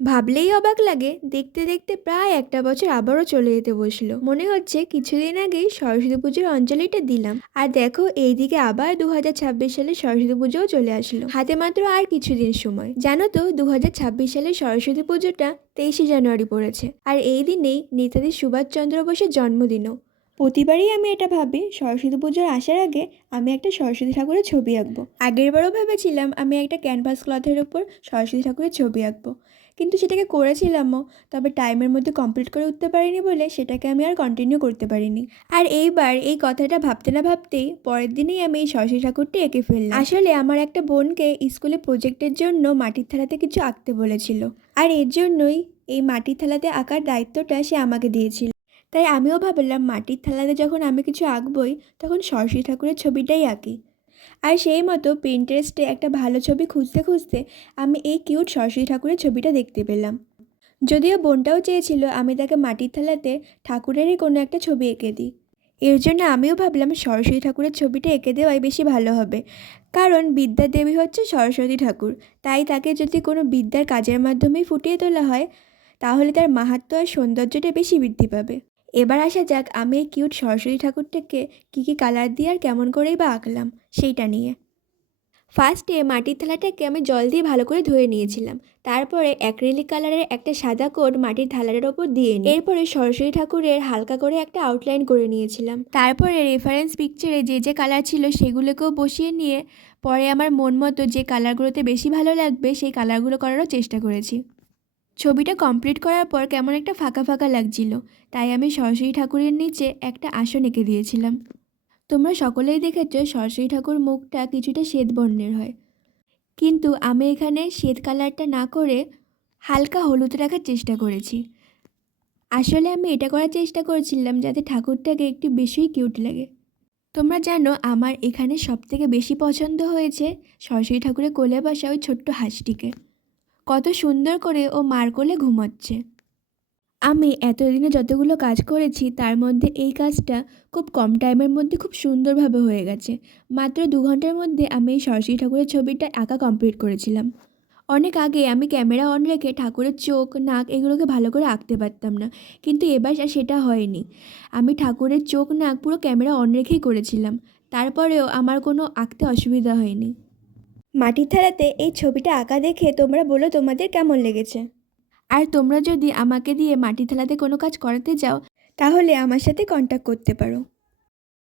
ভাবলেই অবাক লাগে, দেখতে দেখতে প্রায় একটা বছর আবারও চলে যেতে বসলো। মনে হচ্ছে কিছুদিন আগেই সরস্বতী পুজোর অঞ্জলিটা দিলাম, আর দেখো এইদিকে আবার 2026 সালে সরস্বতী পুজোও চলে আসলো। হাতে মাত্র আর কিছুদিন সময়। জানো তো 2026 সালে সরস্বতী পুজোটা 23শে জানুয়ারি পড়েছে, আর এই দিনেই নেতাজি সুভাষচন্দ্র বোসের জন্মদিনও। প্রতিবারই আমি এটা ভাবি সরস্বতী পুজোর আসার আগে আমি একটা সরস্বতী ঠাকুরের ছবি আঁকবো। আগেরবারও ভেবেছিলাম আমি একটা ক্যানভাস ক্লথের ওপর সরস্বতী ঠাকুরের ছবি আঁকবো, কিন্তু সেটাকে করেছিলামও, তবে টাইমের মধ্যে কমপ্লিট করে উঠতে পারিনি বলে সেটাকে আমি আর কন্টিনিউ করতে পারিনি। আর এইবার এই কথাটা ভাবতে না ভাবতেই পরের দিনেই আমি এই সরস্বতী ঠাকুরটি এঁকে ফেললাম। আসলে আমার একটা বোনকে স্কুলে প্রজেক্টের জন্য মাটির থালাতে কিছু আঁকতে বলেছিল, আর এর জন্যই এই মাটির থালাতে আঁকার দায়িত্বটা সে আমাকে দিয়েছিল। তাই আমিও ভাবলাম মাটির থালাতে যখন আমি কিছু আঁকবই, তখন সরস্বতী ঠাকুরের ছবিটাই আঁকি। আর সেই মতো পিন্টারেস্টে একটা ভালো ছবি খুঁজতে খুঁজতে আমি এই কিউট সরস্বতী ঠাকুরের ছবিটা দেখতে পেলাম। যদিও বোনটাও চেয়েছিল আমি তাকে মাটির থালাতে ঠাকুরেরই কোনো একটা ছবি এঁকে দিই। এর জন্য আমিও ভাবলাম সরস্বতী ঠাকুরের ছবিটা এঁকে দেওয়াই বেশি ভালো হবে, কারণ বিদ্যার দেবী হচ্ছে সরস্বতী ঠাকুর। তাই তাকে যদি কোনো বিদ্যার কাজের মাধ্যমেই ফুটিয়ে তোলা হয়, তাহলে তার মাহাত্ম্য আর সৌন্দর্যটা বেশি বৃদ্ধি পাবে। এবার আসা যাক আমি এই কিউট সরস্বতী ঠাকুরটাকে কী কালার দিয়ে আর কেমন করেই বা আঁকলাম সেইটা নিয়ে। ফার্স্টে মাটির থালাটাকে আমি জল দিয়ে ভালো করে ধুয়ে নিয়েছিলাম। তারপরে অ্যাক্রিলিক কালারের একটা সাদা কোট মাটির থালাটার ওপর দিয়ে নিই। এরপরে সরস্বতী ঠাকুরের হালকা করে একটা আউটলাইন করে নিয়েছিলাম। তারপরে রেফারেন্স পিকচারে যে যে কালার ছিল সেগুলোকেও বসিয়ে নিয়ে পরে আমার মন মতো যে কালারগুলোতে বেশি ভালো লাগবে সেই কালারগুলো করারও চেষ্টা করেছি। ছবিটা কমপ্লিট করার পর কেমন একটা ফাঁকা ফাঁকা লাগছিল, তাই আমি সরস্বতী ঠাকুরের নিচে একটা আসন এঁকে দিয়েছিলাম। তোমরা সকলেই দেখেছ সরস্বতী ঠাকুর মুখটা কিছুটা শ্বেত বর্ণের হয়, কিন্তু আমি এখানে শ্বেত কালারটা না করে হালকা হলুদ রাখার চেষ্টা করেছি। আসলে আমি এটা করার চেষ্টা করেছিলাম যাতে ঠাকুরটাকে একটু বেশিই কিউট লাগে। তোমরা জানো আমার এখানে সবথেকে বেশি পছন্দ হয়েছে সরস্বতী ঠাকুরের কোলে বসা ওই ছোট্ট হাঁসটিকে। কত সুন্দর করে ও মার কোলে ঘুমোচ্ছে। আমি এতদিনে যতগুলো কাজ করেছি তার মধ্যে এই কাজটা খুব কম টাইমের মধ্যে খুব সুন্দরভাবে হয়ে গেছে। মাত্র 2 ঘন্টার মধ্যে আমি এই সরস্বতী ঠাকুরের ছবিটা আঁকা কমপ্লিট করেছিলাম। অনেক আগে আমি ক্যামেরা অন রেখে ঠাকুরের চোখ, নাক এগুলোকে ভালো করে আঁকতে পারতাম না, কিন্তু এবার আর সেটা হয়নি। আমি ঠাকুরের চোখ, নাক পুরো ক্যামেরা অন রেখেই করেছিলাম, তারপরেও আমার কোনো আঁকতে অসুবিধা হয়নি। মাটির থালাতে এই ছবিটা আঁকা দেখে তোমরা বলো তোমাদের কেমন লেগেছে। আর তোমরা যদি আমাকে দিয়ে মাটির থালাতে কোনো কাজ করাতে চাও, তাহলে আমার সাথে কন্ট্যাক্ট করতে পারো।